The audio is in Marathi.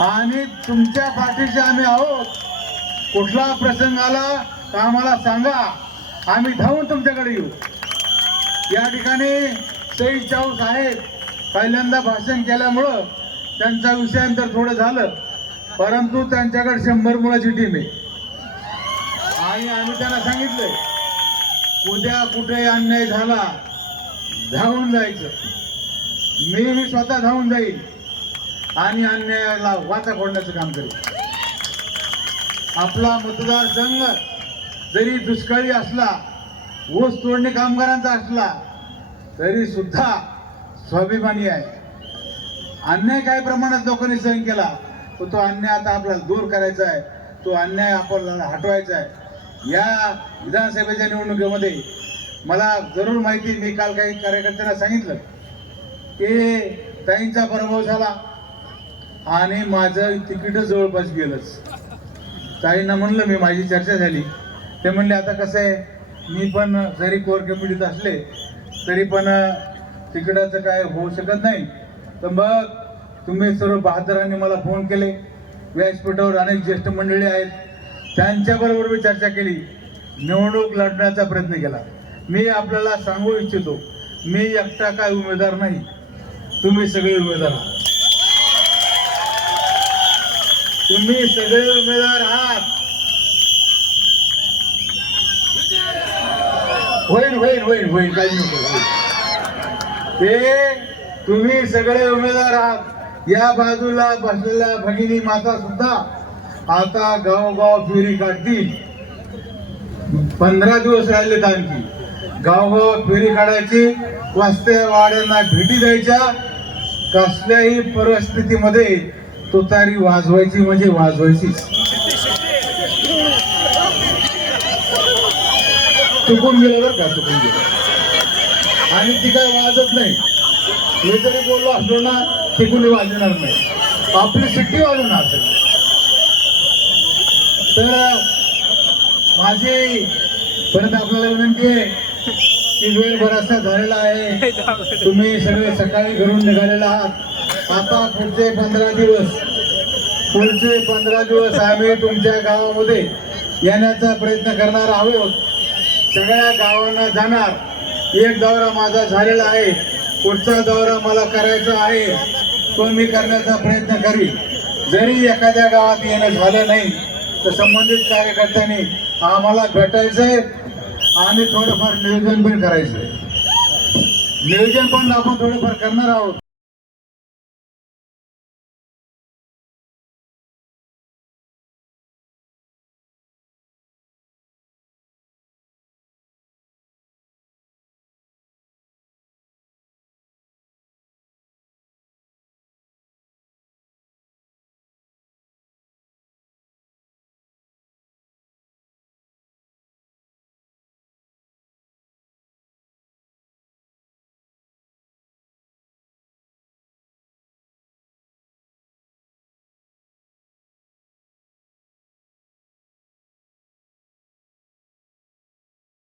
आणि तुमच्या पाठीशी आम्ही आहोत. कुठला प्रसंग आला तर आम्हाला सांगा. आम्ही धावून तुमच्याकडे येऊ. या ठिकाणी सई चाऊ साहेब पहिल्यांदा भाषण केल्यामुळं त्यांचा विषयांतर थोडं झालं. परंतु त्यांच्याकडे शंभर मुलाची टीम आहे. आणि आम्ही त्यांना सांगितलंय उद्या कुठे अन्याय झाला धावून जायचं. मी मी स्वतः धावून जाईल. आणि अन्यायाला वाचा फोडण्याचं काम करेल आपला मतदारसंघ जरी दुष्काळी असला ऊस तोडणी कामगारांचा असला तरी सुद्धा स्वाभिमानी आहे. अन्याय काही प्रमाणात लोकांनी सहन केला पण तो अन्याय आता आपल्याला दूर करायचा आहे. तो अन्याय आपल्याला हटवायचा आहे. या विधानसभेच्या निवडणुकीमध्ये मला जरूर माहिती मी काल काही कार्यकर्त्यांना सांगितलं की ताईंचा पराभव झाला. आणि माझं तिकीट जवळपास गेलंच. ताईंना म्हणलं मी माझी चर्चा झाली. ते म्हणले आता कसं आहे मी पण जरी कोर कमिटीत असले तरी पण तिकिटाचं काय होऊ शकत नाही. तर मग तुम्ही सर्व बहादरांनी मला फोन केले. व्यासपीठावर अनेक ज्येष्ठ मंडळी आहेत. त्यांच्याबरोबर मी चर्चा केली. निवडणूक लढण्याचा प्रयत्न केला. मी आपल्याला सांगू इच्छितो मी एकटा काय उमेदवार नाही. तुम्ही सगळे उमेदवार आहात. तुम्ही सगळे उमेदवार आहात. होईल होईल होईल होईल काही नको ते तुम्ही सगळे उमेदवार आहात. या बाजूला बसलेल्या भगिनी माता सुद्धा आता गावोगाव फेरी काढतील. पंधरा दिवस राहिलेत आणखी. गावोगाव फेरी काढायची वास्त्या वाड्यांना भेटी द्यायच्या कसल्याही परिस्थितीमध्ये तुतारी वाजवायची म्हणजे वाजवायचीच. चुकून गेलं बरं का चुकून गेलं. आणि ती काय वाजत नाही. मी जरी बोललो असलो ना ती कुणी वाजणार नाही. आपली सिट्टी वाजवणार तर माझी परत आपल्याला विनंती आहे की वेळ बराचसा झालेला आहे. तुम्ही सगळे सकाळी घरून निघालेला आहात. आता पुढचे पंधरा दिवस. पुढचे पंधरा दिवस आम्ही तुमच्या गावामध्ये येण्याचा प्रयत्न करणार आहोत. सगळ्या गावांना जाणार. एक दौरा माझा झालेला आहे. पुढचा दौरा मला करायचा आहे. तो मी करण्याचा प्रयत्न करीन. जरी एखाद्या गावात येणं झालं नाही तर संबंधित कार्यकर्त्यांनी आम्हाला भेटायचंय आणि थोडंफार नियोजन पण करायचंय. नियोजन पण आपण थोडंफार करणार आहोत.